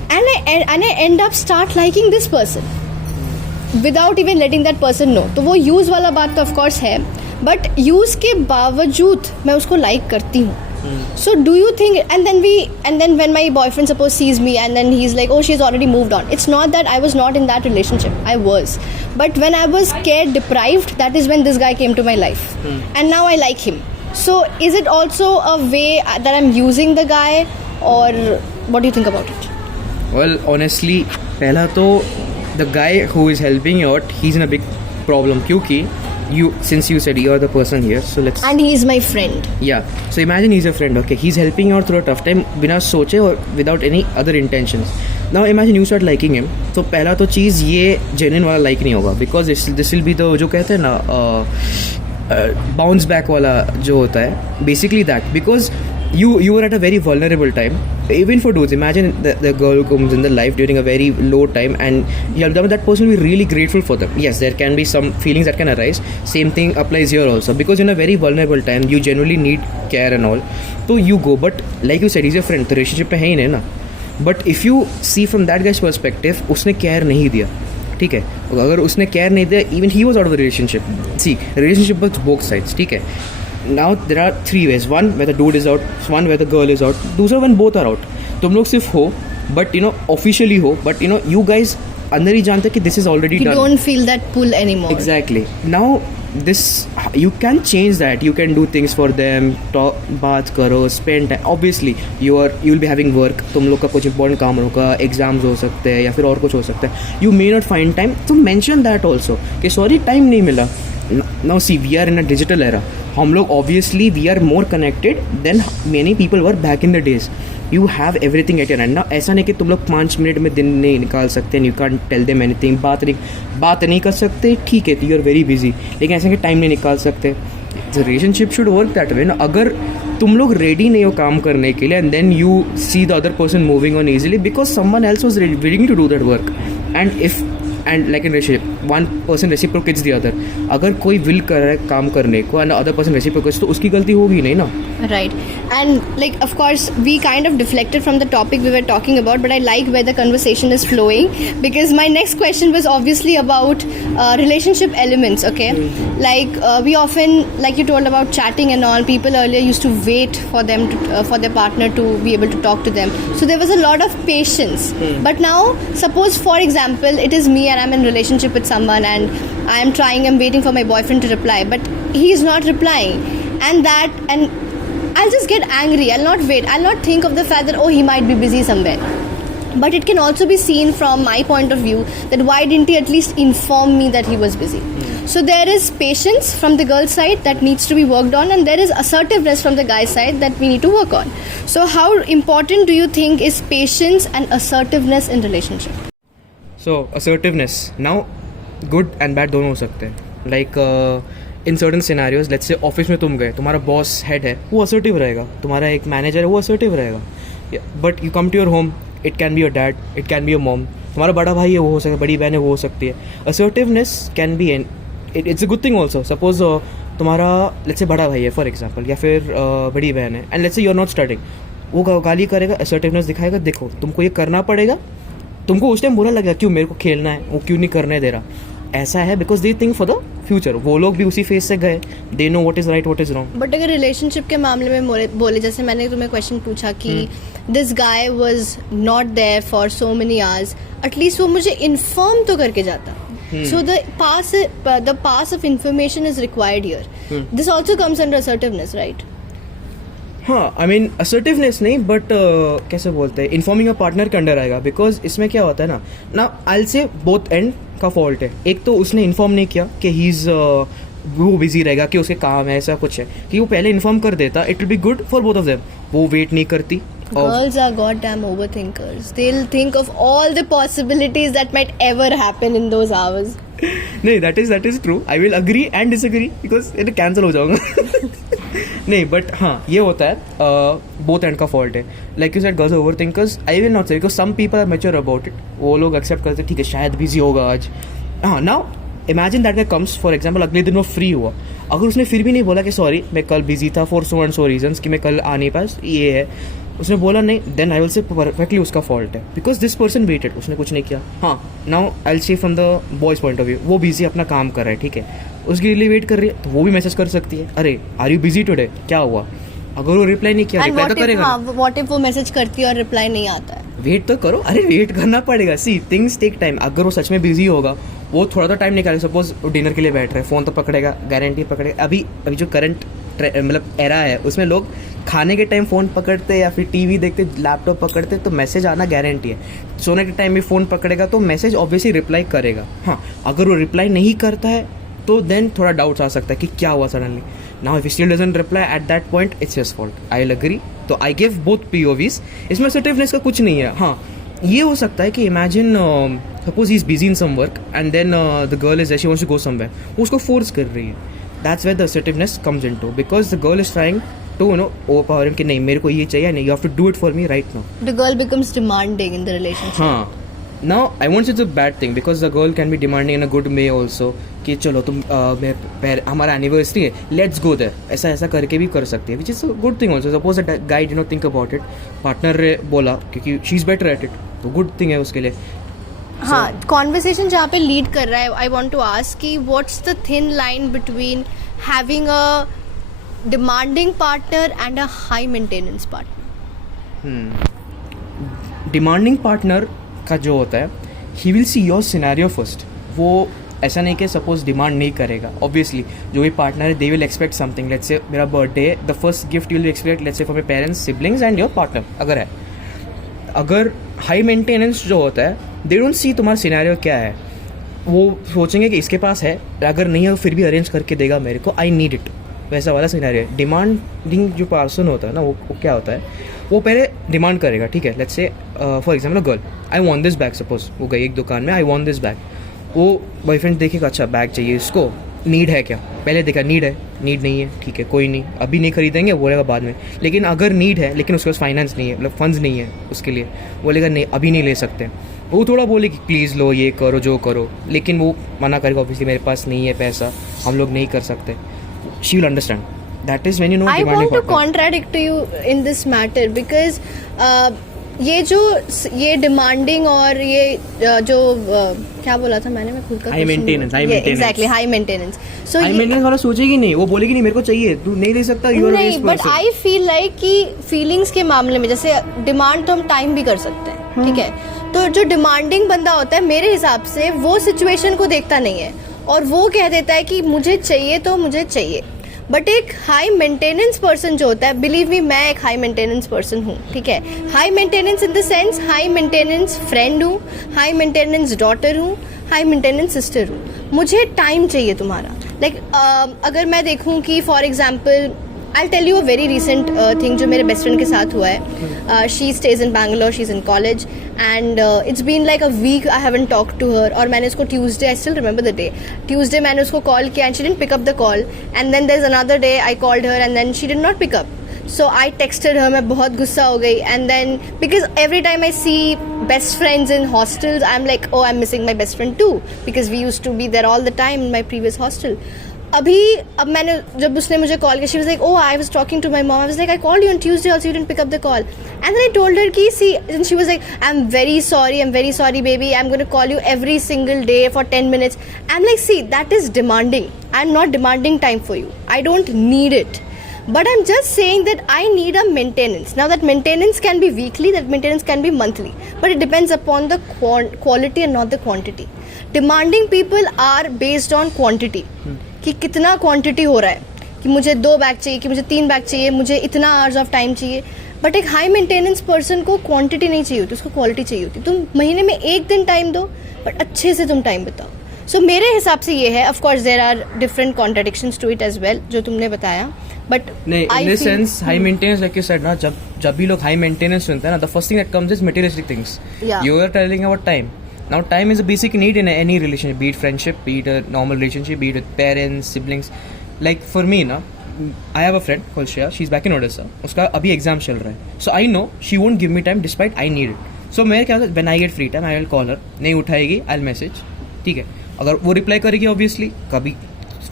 And I end up start liking this person without even letting that person know. तो वो यूज़ वाला बात तो of course है, but use के बावजूद मैं उसको like करती हूँ. So do you think, and then when my boyfriend suppose sees me and then he's like, oh she's already moved on. It's not that I was not in that relationship. I was. But when I was care deprived, that is when this guy came to my life. And now I like him. So is it also a way that I'm using the guy, or what do you think about it? Well, honestly, पहला तो the guy who is helping you out, he's in a big problem क्योंकि since you said you're the person here, so let's. And he is my friend. Yeah. So imagine he's a friend. Okay, he's helping you out through a tough time बिना सोचे और without any other intentions. Now imagine you start liking him. तो पहला तो चीज़ ये genuine वाला like नहीं होगा, because this will be the जो कहते हैं ना bounce back वाला जो होता है, basically that, because you were at a very vulnerable time. Even for dudes, imagine the girl who comes in the life during a very low time and you help them, that person will be really grateful for them. Yes, there can be some feelings that can arise. Same thing applies here also, because in a very vulnerable time you generally need care and all, so you go. But like you said, he's your friend, तो relationship पे है ही नहीं ना. But if you see from that guy's perspective, उसने care नहीं दिया, ठीक है. अगर उसने केयर नहीं दिया, even he was out of the relationship. See relationship with both sides, ठीक है. Now there are 3 ways. One where the dude is out, one where the girl is out, दूसरा वन both are out. तुम लोग सिर्फ हो, but you know officially हो, but you know you guys अंदर ही जानते कि this is already You done. don't feel that pull anymore. Exactly. Now this you can change that. You can do things for them. Talk, बात करो, spend time. Obviously you will be having work. तुम लोग का कुछ important काम होगा, exams हो सकते हैं या फिर और कुछ हो सकता है. You may not find time to mention that also कि sorry time नहीं मिला. Now see, we are in a digital era. हम लोग obviously we are more connected than many people were back in the days. You have everything at your hand. Now ऐसा नहीं कि तुम लोग 5 मिनट में दिन नहीं निकाल सकते. You can't tell them anything. बात नहीं कर सकते, ठीक है, you are very busy. लेकिन ऐसा कि टाइम नहीं निकाल सकते. The relationship should work that way. ना अगर तुम लोग रेडी नहीं हो काम करने के लिए, and then you see the other person moving on easily because someone else was willing to do that work. And like in relationship, one person reciprocates the other. अगर कोई will कर रहा है काम करने को and the other person reciprocates, तो उसकी गलती होगी नहीं ना. Right. And like, of course, we kind of deflected from the topic we were talking about, but I like where the conversation is flowing, because my next question was obviously about relationship elements, okay? Like we often, like you told about chatting and all, people earlier used to wait for them to, for their partner to be able to talk to them. So there was a lot of patience. But now, suppose for example, it is me and I'm in relationship with someone and I'm waiting for my boyfriend to reply, but he is not replying. And I'll just get angry. I'll not wait. I'll not think of the fact that, oh, he might be busy somewhere. But it can also be seen from my point of view that why didn't he at least inform me that he was busy? So there is patience from the girl's side that needs to be worked on, and there is assertiveness from the guy's side that we need to work on. So how important do you think is patience and assertiveness in relationship? So assertiveness, now good and bad दोनों हो सकते हैं. Like in certain scenarios, let's say office में तुम गए, तुम्हारा boss head है, वो असर्टिव रहेगा. तुम्हारा एक मैनेजर है, वो असर्टिव रहेगा. But you come to your home, it can be your dad, it can be your mom. तुम्हारा बड़ा भाई है, वो हो सकता है, बड़ी बहन है, वो हो सकती है. Assertiveness can be it's a good thing also. Suppose तुम्हारा लेट्स से बड़ा भाई है फॉर एग्जाम्पल, या फिर बड़ी बहन है, and let's say you are not studying, वो गाली करेगा, असर्टिवनेस दिखाएगा, देखो तुमको ये करना पड़ेगा. तुमको उस टाइम बुरा लगेगा, क्यों मेरे को खेलना है, वो क्यों नहीं करने दे रहा. ऐसा है because they think for the future. वो लोग भी उसी फेज से गए, they know what is right what is wrong. But अगर रिलेशनशिप के मामले में बोले, जैसे मैंने तुम्हें क्वेश्चन पूछा कि this guy was not there for so many hours, at least वो मुझे इन्फॉर्म तो करके जाता. So the pass of information is required here. This also comes under assertiveness, right? हाँ, आई मीन असर्टिवनेस नहीं, बट कैसे बोलते हैं, इन्फॉर्मिंग अ पार्टनर के अंडर आएगा. बिकॉज इसमें क्या होता है ना आई से बोथ एंड का फॉल्ट है. एक तो उसने इन्फॉर्म नहीं किया कि ही इज वो बिजी रहेगा, कि उसके काम है, ऐसा कुछ है, कि वो पहले इन्फॉर्म कर देता, it will be good for both of them. वो वेट नहीं करती. Girls are goddamn overthinkers. They'll think of all the possibilities that might ever happen in those hours. नहीं, that is true. I will agree and disagree because ये cancel हो जाऊंगा. नहीं, but हाँ, ये होता है, बोथ एंड का फॉल्ट है. Like you said, girls over thinkers, I will not say, because some people are mature about it. वो लोग एक्सेप्ट करते हैं, ठीक है शायद बिजी होगा आज. हाँ, now imagine that guy comes, for example अगले दिन वो फ्री हुआ. अगर उसने फिर भी नहीं बोला कि सॉरी मैं कल बिजी था for so and so reasons, कि मैं कल आ नहीं पास, ये है, उसने बोला नहीं, then I will say perfectly उसका फॉल्ट है, बिकॉज दिस पर्सन वेटेड, उसने कुछ नहीं किया. हाँ, now I will see from the boys point of view, वो बिजी अपना काम कर रहा है, ठीक है, उसके लिए वेट कर रही है, तो वो भी मैसेज कर सकती है, अरे आर यू बिजी टुडे, क्या हुआ. अगर वो रिप्लाई नहीं किया, रिप्लाई तो करेगा. व्हाट इफ वो मैसेज करती है और रिप्लाई नहीं आता है, वेट तो करो. अरे वेट करना पड़ेगा. See things take time. अगर वो सच में बिजी होगा, वो थोड़ा तो टाइम निकालेगा. सपोज डिनर के लिए बैठ रहे हैं, फ़ोन तो पकड़ेगा, गारंटी पकड़ेगा. अभी जो करंट मतलब एरा है, उसमें लोग खाने के टाइम फ़ोन पकड़ते या फिर टीवी देखते, लैपटॉप पकड़ते, तो मैसेज आना गारंटी है. सोने के टाइम भी फ़ोन पकड़ेगा तो मैसेज ऑब्वियसली रिप्लाई करेगा. हाँ, अगर वो रिप्लाई नहीं करता है तो देन थोड़ा डाउट्स आ सकता है कि क्या हुआ suddenly. Now if he still doesn't reply at that point, it's his fault. I will agree. तो आई गिव बोथ POVs. इसमें असर्टिवनेस का कुछ नहीं है. हाँ, ये हो सकता है कि imagine suppose he is busy in some work and then the girl is she wants to go somewhere, वो उसको फोर्स कर रही है. That's where the assertiveness comes into, because the girl is trying to no overpower कि नहीं मेरे को ये चाहिए, नहीं, you have to do it for me right now. The girl becomes demanding in the relationship. हाँ. Now I won't say it's a bad thing because the girl can be demanding in a good way also कि चलो तुम हमारा anniversary है, let's go there, ऐसा ऐसा करके भी कर सकती है, विच is a good thing also. Suppose that guy did not think about it, partner ने बोला क्योंकि she is better at it, तो गुड थिंग है उसके लिए. हाँ, कॉन्वर्सेशन जहाँ पे लीड कर रहा है, आई वॉन्ट टू आस्क कि what's the thin line between having a demanding partner and a high maintenance partner. Demanding partner का जो होता है, he will see your scenario first. वो ऐसा नहीं कि सपोज डिमांड नहीं करेगा. ऑब्वियसली जो भी पार्टनर है they will expect something. Let's say मेरा birthday, the first gift you will expect let's say for my parents, siblings and your partner अगर है. अगर हाई मेंटेनेंस जो होता है, दे डोंट सी तुम्हारा सिनेरियो क्या है, वो सोचेंगे कि इसके पास है, अगर नहीं है तो फिर भी अरेंज करके देगा मेरे को, आई नीड इट, वैसा वाला सिनेरियो है. डिमांडिंग जो पर्सन होता है ना, वो क्या होता है, वो पहले डिमांड करेगा. ठीक है, let's say for example girl, I want this bag, suppose वो गई एक दुकान में, आई वॉन्ट दिस बैग. वो बॉयफ्रेंड देखेगा अच्छा बैग चाहिए इसको, नीड है क्या, पहले देखा नीड है, नीड नहीं है, ठीक है कोई नहीं, अभी नहीं खरीदेंगे, बोलेगा बाद में. लेकिन अगर नीड है लेकिन उसके पास फाइनेंस नहीं है, मतलब फंड्स नहीं है उसके लिए, बोलेगा नहीं अभी नहीं ले सकते. वो थोड़ा बोले कि प्लीज़ लो, ये करो जो करो, लेकिन वो मना करेगा ऑब्वियसली मेरे पास नहीं है पैसा, हम लोग नहीं कर सकते. She will understand. That is when you know. I want to contradict to you in this matter because ये डिमांडिंग और ये जो क्या बोला था मैंने, मैं खुद का high maintenance. Exactly, high maintenance. So high maintenance वाला सोचेगी नहीं, वो बोलेगी नहीं मेरे को चाहिए, तू नहीं ले सकता, यू आर नहीं. बट आई फील लाइक कि फीलिंग्स के मामले में जैसे डिमांड तो हम टाइम भी कर सकते हैं, ठीक है, तो जो डिमांडिंग बंदा होता है मेरे हिसाब से वो सिचुएशन को देखता नहीं है और वो कह देता है कि मुझे चाहिए तो मुझे चाहिए. बट एक हाई मेंटेनेंस पर्सन जो होता है, बिलीव मी मैं एक हाई मेंटेनेंस पर्सन हूँ, ठीक है, high maintenance in the sense high maintenance friend हूँ, हाई मेंटेनेंस डॉटर हूँ, हाई मेंटेनेंस सिस्टर हूँ. मुझे टाइम चाहिए तुम्हारा. लाइक अगर मैं देखूँ कि for example I'll tell you a very recent thing जो मेरे बेस्ट फ्रेंड के साथ हुआ है. She stays in Bangalore, she's in college and it's been like a week I haven't talked to her. और मैंने उसको Tuesday, I still remember the day, Tuesday मैंने उसको call किया and she didn't pick up the call, and then there's another day I called her and then she did not pick up. So I texted her, मैं बहुत गुस्सा हो गई, and then because every time I see best friends in hostels I'm like oh I'm missing my best friend too because we used to be there all the time in my previous hostel. अब मैंने जब उसने मुझे call किया, she was like oh I was talking to my mom, I was like I called you on Tuesday also, you didn't pick up the call, and then I told her ki see, and she was like I'm very sorry baby, I'm going to call you every single day for 10 minutes. I'm like see, that is demanding. I'm not demanding time for you, I don't need it, but I'm just saying that I need a maintenance. Now that maintenance can be weekly, that maintenance can be monthly, but it depends upon the quality and not the quantity. Demanding people are based on quantity. कि कितना quantity हो रहा है, कि मुझे 2 bag चाहिए, कि मुझे 3 बैग चाहिए, मुझे इतना आवर्स ऑफ टाइम चाहिए. बट एक हाई मेंटेनेंस पर्सन को क्वांटिटी नहीं चाहिए होती, उसको क्वालिटी चाहिए होती. तुम महीने में 1 दिन टाइम दो बट अच्छे से तुम टाइम बताओ. सो मेरे हिसाब से ये है. Of course there are different contradictions to it as well जो तुमने बताया, बट नहीं in this sense high maintenance like you said ना, जब भी लोग हाई मेंटेनेंस सुनते हैं ना, the first thing that comes is materialistic things. You are telling about time. Now time is a basic need in any relationship, be it friendship, be it a normal relationship, be it with parents, siblings. Like for me na, I have a friend called Shreya, she's back in Odisha, उसका अभी exam चल रहा है, so I know she won't give me time despite I need it. So मैं क्या होता है, when I get free time I will call her, नहीं उठाएगी I'll message, ठीक है, अगर वो रिप्लाई करेगी obviously, कभी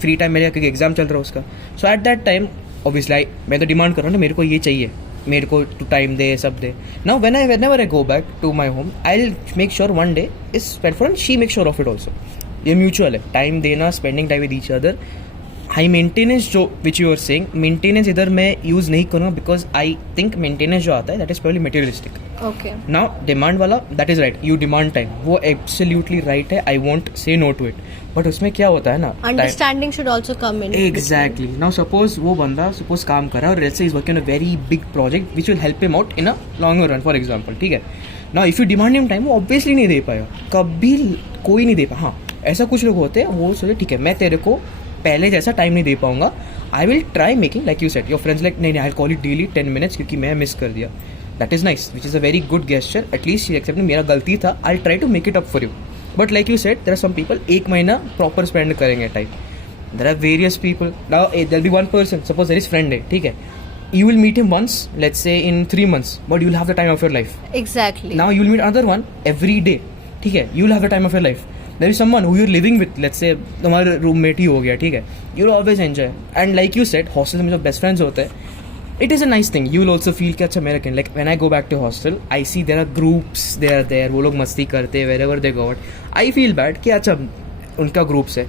फ्री टाइम मेरे क्योंकि एग्जाम चल रहा है उसका, so at that time obviously मैं तो डिमांड कर रहा हूँ ना, मेरे को ये चाहिए, मेरे को टू टाइम दे, सब दे. Now whenever I go back to my home, I'll make sure one day is spent for her and she makes sure of it also. ये म्यूचुअल है, टाइम देना, spending time with each other. High maintenance जो which you are saying, maintenance इधर मैं use नहीं करूँगा because I think maintenance जो आता है that is purely materialistic. Okay, now demand वाला that is right, you demand time, वो एब्सोल्युटली राइट है, I won't say no to it. But उसमें क्या होता है ना, understanding should also come in. Exactly. Now suppose वो बंदा सपोज काम कर रहा है और let's say is working on a very big project which will help him out in a longer run for example, ठीक है. Now if you demand him time, वो ऑब्वियसली नहीं दे पाएगा, कभी कोई नहीं दे पाएगा. हाँ, ऐसा कुछ लोग होते हैं, वो सोचे ठीक है मैं तेरे को पहले जैसा टाइम नहीं दे पाऊंगा, I will try making like you said, your friends like नहीं I call it daily 10 minutes क्योंकि मैं मिस कर दिया. That is nice, which is a very good gesture, at least she accept मेरा गलती था, I try to make it up for you. But like you said there are some people 1 महीना proper spend करेंगे time. There are various people. Now there B one person, suppose there is friend है, ठीक है, you will meet him once, let's say in 3 months, but you will have the time of your life. Exactly. Now you will meet another one every day. ठीक है, you will have the time of your life. There is someone who you're living with, let's say तुम्हारा roommate ही हो गया, ठीक है, you will always enjoy. And like you said, hostel में जो best friends होते हैं, it is a nice thing. You will also feel कि अच्छा मेरा like when I go back to hostel, I see there are groups, they are there, वो लोग मस्ती करते हैं wherever they go out. I feel bad कि अच्छा उनका ग्रुप्स है,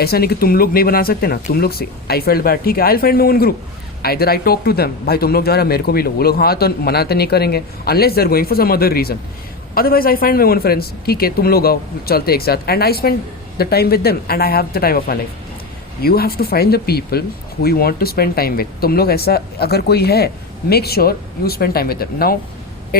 ऐसा नहीं कि तुम लोग नहीं बना सकते ना, तुम लोग से I felt bad, ठीक है, I'll find my own group. Either I talk to them, भाई तुम लोग जा रहा मेरे को भी लो, वो लोग हाँ तो मना तो नहीं करेंगे unless they're going for some other reason. Otherwise I find my own friends, ठीक है तुम लोग आओ चलते एक साथ, and I spend the time with them and I have the time of my life. You have to find the people who you want to spend time with. तुम लोग ऐसा अगर कोई है, make sure you spend time with them. Now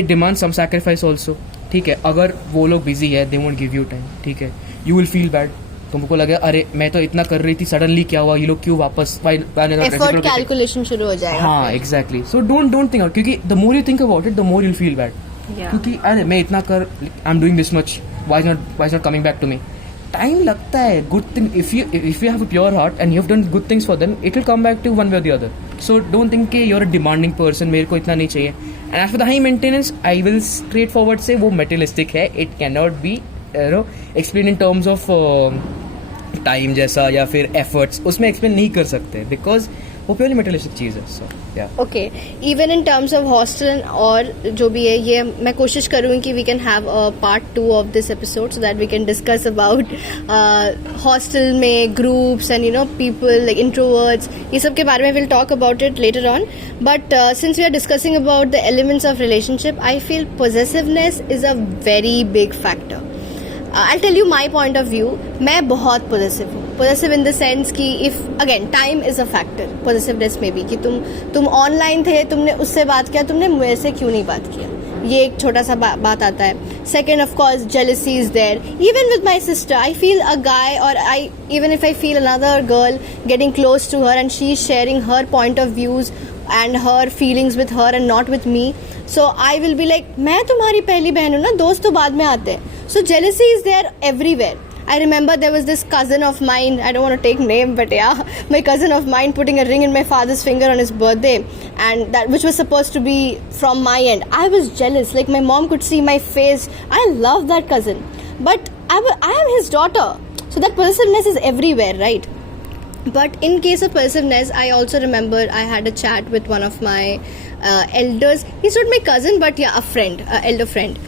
it demands some sacrifice also, ठीक है, अगर वो लोग busy है they won't give you time, ठीक है, you will feel bad. तुमको लगे अरे मैं तो इतना कर रही थी, सडनली क्या हुआ, ये लोग क्यों वापस एफर्ट कैलकुलेशन शुरू हो जाएगा. हाँ एग्जैक्टली. सो डोंट थिंक, क्योंकि the more you think about it the more you feel bad. क्योंकि अरे मैं इतना कर, I am doing this much, why is not coming back to me. Time लगता है. Good thing, if you have a pure heart and you have done good things for them, it will come back to one way और the other. So don't think कि you are a demanding person, मेरे को इतना नहीं चाहिए. And as for the high maintenance, I will straightforward से वो materialistic है. It can not be explain in terms of time जैसा या फिर एफर्ट्स, उसमें एक्सप्लेन नहीं कर सकते बिकॉज वो प्योरली मेटेरियलिस्टिक चीज़ है. सो या okay, even in terms of hostel और जो भी है, ये मैं कोशिश करूँगी कि we can have a part 2 of this episode so that we can discuss about hostel में groups and people like introverts, ये सब के बारे में will talk about it later on. But since we are discussing about the elements of relationship, I feel possessiveness is a very big factor. I'll tell you my point of view. मैं बहुत possessive हूँ. Possessive in the sense कि if again time is a factor possessiveness में भी, कि तुम online थे, तुमने उससे बात किया, तुमने मेरे से क्यों नहीं बात किया, ये एक छोटा सा बात आता है. Second, of course, jealousy is there. Even with my sister, I feel a guy or even if I feel another girl getting close to her and she's sharing her point of views and her feelings with her and not with me, so I will be like, मैं तुम्हारी पहली बहन हूँ ना, दोस्त तो बाद में आते हैं. So jealousy is there everywhere. I remember there was this cousin of mine, I don't want to take name, but yeah, my cousin of mine putting a ring in my father's finger on his birthday, and that which was supposed to be from my end. I was jealous, like my mom could see my face. I love that cousin, but I am his daughter, so that possessiveness is everywhere, right? But in case of possessiveness, I also remember I had a chat with one of my elders. He's not my cousin, but yeah, a friend, elder friend.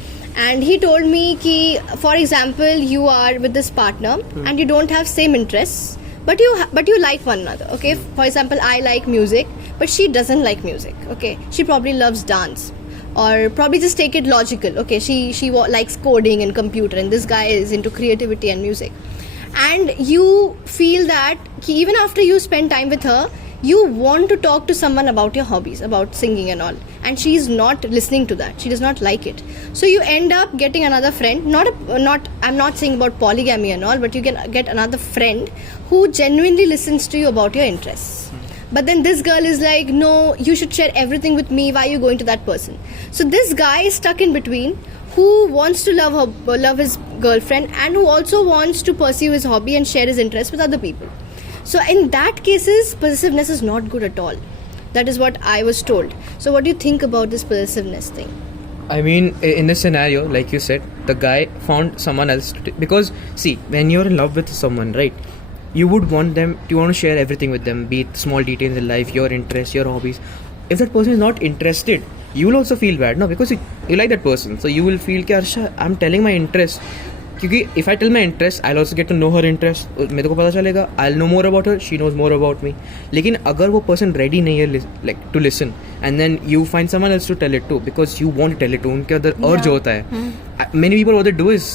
And he told me ki, for example, you are with this partner and you don't have same interests, but you like one another. Okay, for example, I like music, but she doesn't like music. Okay, she probably loves dance, or probably just take it logical. Okay, she likes coding and computer, and this guy is into creativity and music. And you feel that ki, even after you spend time with her, you want to talk to someone about your hobbies, about singing and all, and she's not listening to that. She does not like it. So you end up getting another friend. I'm not saying about polygamy and all, but you can get another friend who genuinely listens to you about your interests. But then this girl is like, no, you should share everything with me. Why are you going to that person? So this guy is stuck in between, who wants to love his girlfriend, and who also wants to pursue his hobby and share his interests with other people. So in that cases, possessiveness is not good at all. That is what I was told. So what do you think about this possessiveness thing? I mean, in this scenario, like you said, the guy found someone else because see, when you're in love with someone, right, you want to share everything with them, be it small details in life, your interests, your hobbies. If that person is not interested, you will also feel bad, no, because you like that person, so you will feel कि Arsha, I'm telling my interest. क्योंकि if I tell my interest, I also get to know her interest, मेरे को पता चलेगा, I know more about her, she knows more about me. लेकिन अगर वो person ready नहीं है like to listen, and then you find someone else to tell it to because you want to tell it to, उनके अंदर urge होता है. Many people what they do is,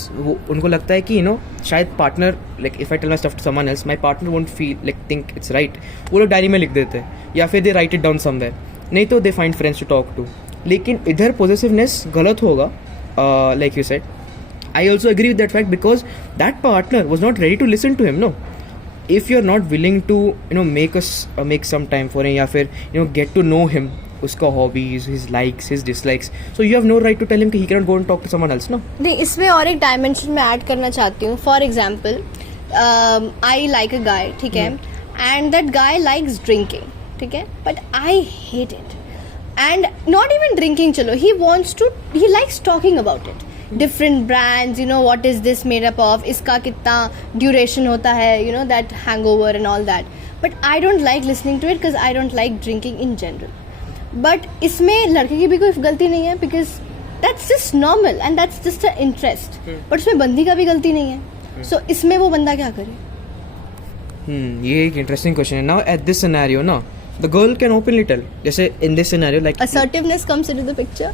उनको लगता है कि शायद partner, like if I tell my stuff to someone else, my partner won't feel like think it's right, वो लोग डायरी में लिख देते हैं या फिर they write it down somewhere, नहीं तो they find friends to talk to. लेकिन इधर पॉजिटिवनेस गलत होगा, like you said. I also agree with that fact because that partner was not ready to listen to him. No, if you're not willing to make some time for him, या फिर get to know him, उसका hobbies, his likes, his dislikes, so you have no right to tell him कि he cannot go and talk to someone else. No. नहीं, इसमें और एक dimension मैं add करना चाहती हूँ. For example, I like a guy, ठीक है, and that guy likes drinking. ठीक है, but I hate it. And not even drinking, chalo, he likes talking about it, different brands, what is this made up of, iska kitna duration hota hai, that hangover and all that. But I don't like listening to it because I don't like drinking in general. But isme ladke ki bhi koi galti nahi hai, because that's just normal and that's just an interest. But उसमें बंदी का भी गलती नहीं है. So इसमें वो बंदा क्या करे? ये एक interesting question है. Now at this scenario, no, the girl can openly tell. जैसे in this scenario, like Assertiveness comes into the picture.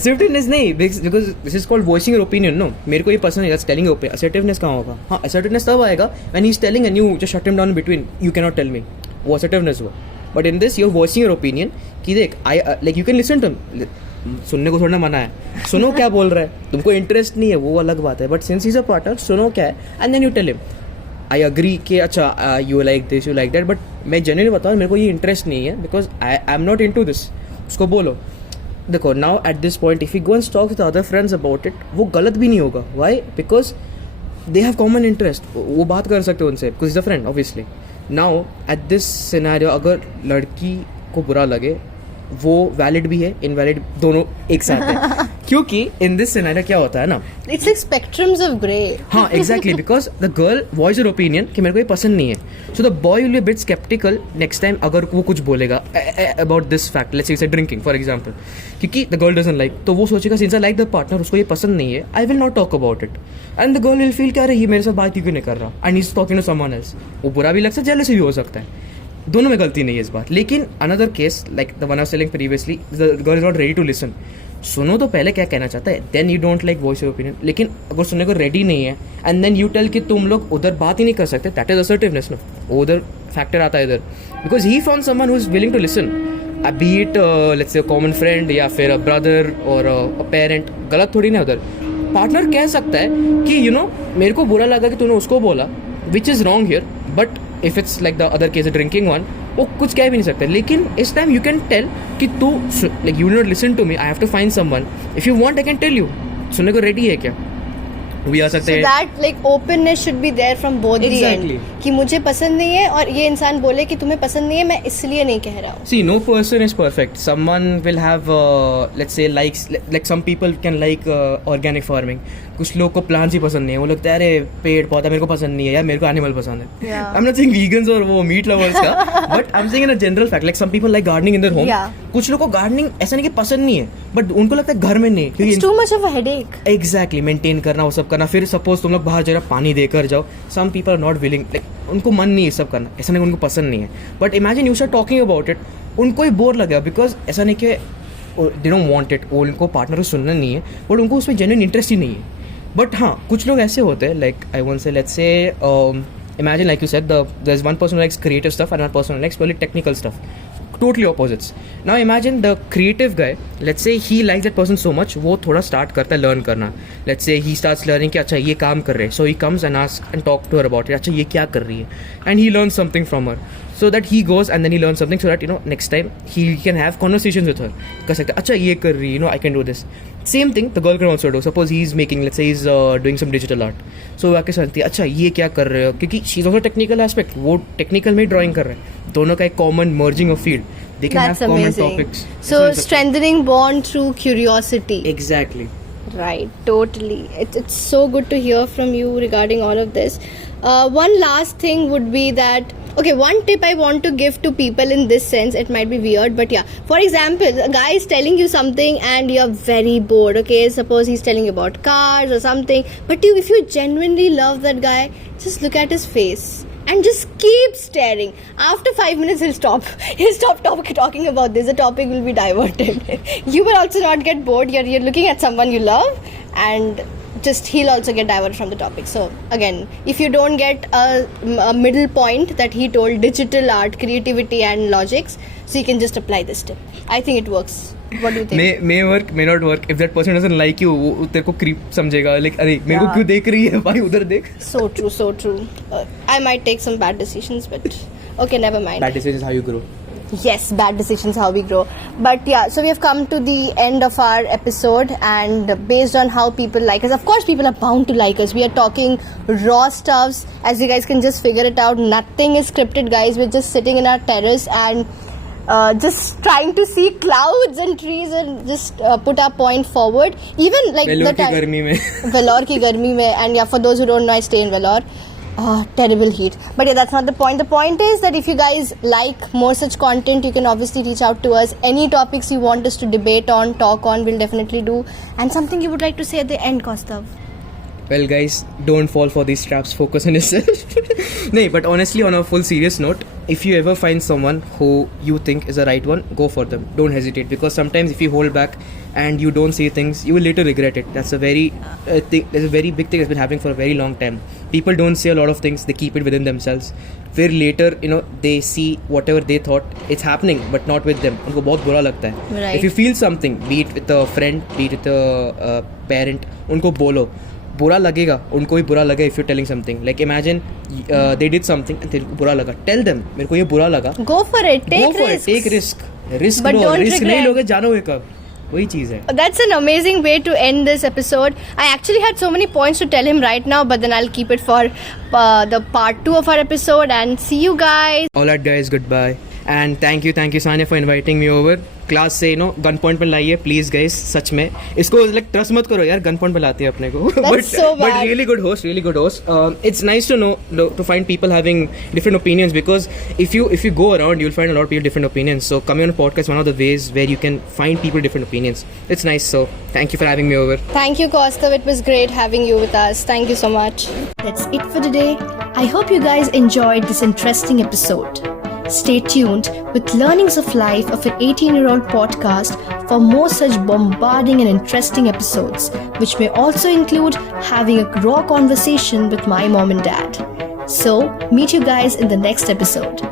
assertiveness नहीं, because this is called voicing your opinion. No, मेरे को ये पसंद है, that's telling your opinion. Assertiveness कहाँ होगा? हाँ, assertiveness तब आएगा when he's telling and you just shut him down in between. You cannot tell me. वो assertiveness हुआ. But in this, you're voicing your opinion. कि देख, like you can listen to him. सुनने को थोड़ा मना है, सुनो क्या बोल रहा है, तुमको इंटरेस्ट नहीं है वो अलग बात है, but since is a partner सुनो क्या है, and then you tell him I agree कि अच्छा you like this you like that, but मैं जनरली बताऊँ मेरे को ये इंटरेस्ट नहीं है because I am not into this. उसको बोलो देखो now at this point if you go and talk with other friends about it, वो गलत भी नहीं होगा. Why? Because they have common interest, वो बात कर सकते हो उनसे because is a friend obviously. Now at this scenario अगर लड़की को बुरा लगे वो वैलिड भी है, इनवैलिड दोनों एक साथ है. क्योंकि इन दिस सिनेरियो क्या होता है ना, it's like spectrums of grey. हाँ exactly, because the girl voice your opinion कि मेरे को ये पसंद नहीं है, so the boy will be bit sceptical next time अगर वो कुछ बोलेगा about this fact, let's say drinking for example, क्योंकि द गर्ल डजंट लाइक, तो वो सोचेगा since I like the partner उसको ये पसंद नहीं है, I will not talk about it, and the girl will feel क्या ये मेरे साथ बात क्यों नहीं कर रहा, and is talking to someone else. वो बुरा भी लग सकता है, जेलसी भी हो सकता है, दोनों में गलती नहीं है इस बात. लेकिन another case like the one I was telling previously, the girl is not ready to listen. सुनो तो पहले क्या कहना चाहता है, then you don't like voice your opinion. लेकिन अगर सुनने को रेडी नहीं है एंड देन यू टेल कि तुम लोग उधर बात ही नहीं कर सकते, दैट इज असर्टिवनेस. नो, उधर फैक्टर आता है इधर, because he found someone who is willing to listen, be it let's say a common friend या फिर अ ब्रदर और अ पेरेंट. गलत थोड़ी ना उधर. पार्टनर कह सकता है कि मेरे को बुरा लगा कि तूने उसको बोला, which is wrong here, but if it's like the other case drinking one, वो कुछ कह भी नहीं सकते. लेकिन इस टाइम यू कैन टेल कि तू like you not listen to me, I have to find someone, if you want I can tell you. सुनने को रेडी है क्या, भी आ सकते हैं. That like openness should be there from both the end, कि मुझे पसंद नहीं है और ये इंसान बोले कि तुम्हें पसंद नहीं है, मैं इसलिए नहीं कह रहा हूँ. See, no person is perfect. Someone will have, let's say, likes. Like some people can like organic farming. कुछ लोग को plants ही पसंद नहीं है, वो लगता है अरे पेड़ पौधा मेरे को पसंद नहीं है यार, मेरे को एनिमल पसंद है. I'm not saying vegans और वो मीट लवर्स का, but I'm saying in a general fact, like some people like gardening in their home. कुछ लोग को गार्डनिंग ऐसा नहीं कि पसंद नहीं है, बट उनको लगता है घर में नहीं, क्योंकि it's too much of a headache. Exactly maintain करना, वो सब करना. फिर सपोज तुम लोग बाहर जरा पानी देकर जाओ, some people are not willing, like उनको मन नहीं है सब करना, ऐसा नहीं उनको पसंद नहीं है. But imagine you start talking about it, उनको ही बोर लगेगा, बिकॉज ऐसा नहीं कि दे डोंट वांट इट, उनको पार्टनर को सुनना नहीं है, बट उनको उसमें जेन्युइन इंटरेस्ट ही नहीं है. बट हाँ, कुछ लोग ऐसे होते हैं, like I want say let's say imagine like you said, there's one person who likes creative stuff and one person who likes purely technical stuff, totally opposites. Now imagine the creative guy, let's say he likes that person so much, वो थोड़ा start करता है learn करना. Let's say he starts learning कि अच्छा ये काम कर रहे हैं, so he comes and asks and talk to her about it, अच्छा ये क्या कर रही है, and he learns something from her, so that he goes and then he learns something, so that next time he can have conversations with her. कर सकते अच्छा ये कर रही है, I can do this. Same thing the girl can also do. Suppose he's making, let's say he's doing some digital art, so वो आके सोचती है अच्छा ये क्या कर रहे हो, क्योंकि she's also technical aspect, वो technical में ड्राइंग कर रहे हैं, दोनों का एक common merging of field, they can That's have amazing. common topics. So strengthening bond through curiosity. Exactly. Right, totally. It's so good to hear from you regarding all of this. One last thing would be that, okay, one tip I want to give to people in this sense, it might be weird, but yeah. For example, a guy is telling you something and you're very bored, okay? Suppose he's telling you about cars or something, but if you genuinely love that guy, just look at his face and just keep staring. After 5 minutes, he'll stop. He'll stop talking about this. The topic will be diverted. You will also not get bored. You're looking at someone you love, and just he'll also get diverted from the topic. So again, if you don't get a middle point that he told, digital art, creativity and logics, so you can just apply this tip. I think it works. What do you think? May work, may not work. If that person doesn't like you, वो तेरे को creep समझेगा, like अरे मेरे को क्यों देख रही है भाई, उधर देख. So true, so true. I might take some bad decisions, but okay, never mind. Bad decisions is how you grow. Yes, bad decisions how we grow. But yeah, so we have come to the end of our episode, and based on how people like us, of course people are bound to like us. We are talking raw stuffs, as you guys can just figure it out. Nothing is scripted, guys. We're just sitting in our terrace and just trying to see clouds and trees and just put our point forward. Even like Vellore ki garmi mein. Vellore ki garmi mein, and yeah, for those who don't know, I stay in Vellore. Terrible heat. But yeah, that's not the point. The point is that if you guys like more such content, you can obviously reach out to us. Any topics you want us to debate on, talk on, we'll definitely do. And something you would like to say at the end, Kaustav? Well, guys, don't fall for these traps. Focus on yourself. No, but honestly, on a full serious note, if you ever find someone who you think is the right one, go for them. Don't hesitate, because sometimes if you hold back and you don't say things, you will later regret it. That's a very there's a very big thing that's been happening for a very long time. People don't say a lot of things; they keep it within themselves. Where later, they see whatever they thought it's happening, but not with them. उनको बहुत बुरा लगता है. Right. If you feel something, be it with a friend, be it with a parent, उनको बोलो. बुरा लगेगा, उनको भी बुरा लगे if you're telling something. Like imagine they did something and तेरे को बुरा लगा. Tell them, मेरे को ये बुरा लगा. Go for it. Take risks. Take risk. Risk But low. don't Risk regret. नहीं लोगे, जानोगे कब. वही चीज़ है. That's an amazing way to end this episode. I actually had so many points to tell him right now, but then I'll keep it for the part 2 of our episode. And see you guys. All right, guys. Goodbye. And thank you, Sanya, for inviting me over. Class से gun point पर लाइए please guys. सच में इसको like trust मत करो यार, gun point पर लाते हैं अपने को. But really good host. It's nice to know to find people having different opinions, because if you go around, you'll find a lot of people different opinions. So coming on a podcast is one of the ways where you can find people different opinions. It's nice. So thank you for having me over. Thank you, Kaustav. It was great having you with us. Thank you so much. That's it for today. I hope you guys enjoyed this interesting episode. Stay tuned with Learnings of Life of an 18-year-old podcast for more such bombarding and interesting episodes, which may also include having a raw conversation with my mom and dad. So, meet you guys in the next episode.